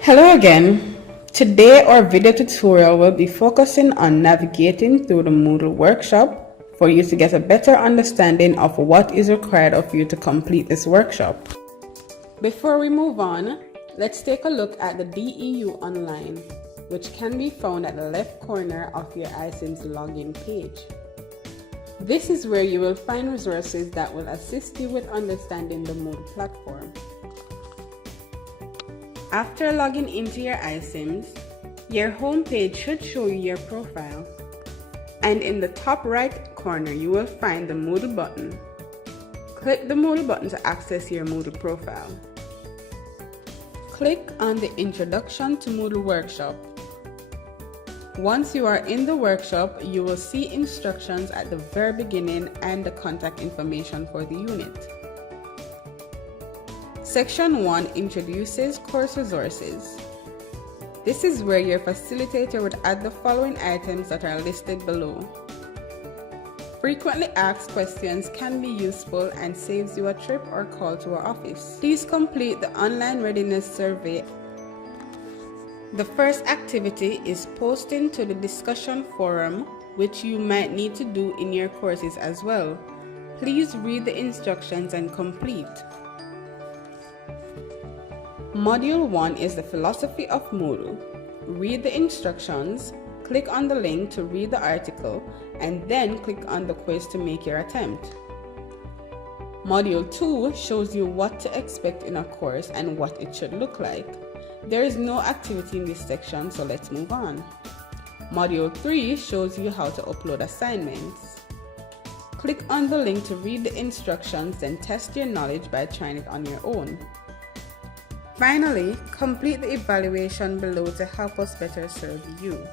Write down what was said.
Hello again. Today our video tutorial will be focusing on navigating through the Moodle workshop for you to get a better understanding of what is required of you to complete this workshop. Before we move on, let's take a look at the DEU Online, which can be found at the left corner of your iSIMS login page. This is where you will find resources that will assist you with understanding the Moodle platform. After logging into your iSIMS, your home page should show you your profile, and in the top right corner you will find the Moodle button. Click the Moodle button to access your Moodle profile. Click on the Introduction to Moodle workshop. Once you are in the workshop, you will see instructions at the very beginning and the contact information for the unit. Section 1 introduces course resources. This is where your facilitator would add the following items that are listed below. Frequently asked questions can be useful and saves you a trip or call to our office. Please complete the online readiness survey. The first activity is posting to the discussion forum, which you might need to do in your courses as well. Please read the instructions and complete. Module 1 is the philosophy of Moodle. Read the instructions, click on the link to read the article, and then click on the quiz to make your attempt. Module 2 shows you what to expect in a course and what it should look like. There is no activity in this section, so let's move on. Module 3 shows you how to upload assignments. Click on the link to read the instructions, then test your knowledge by trying it on your own. Finally, complete the evaluation below to help us better serve you.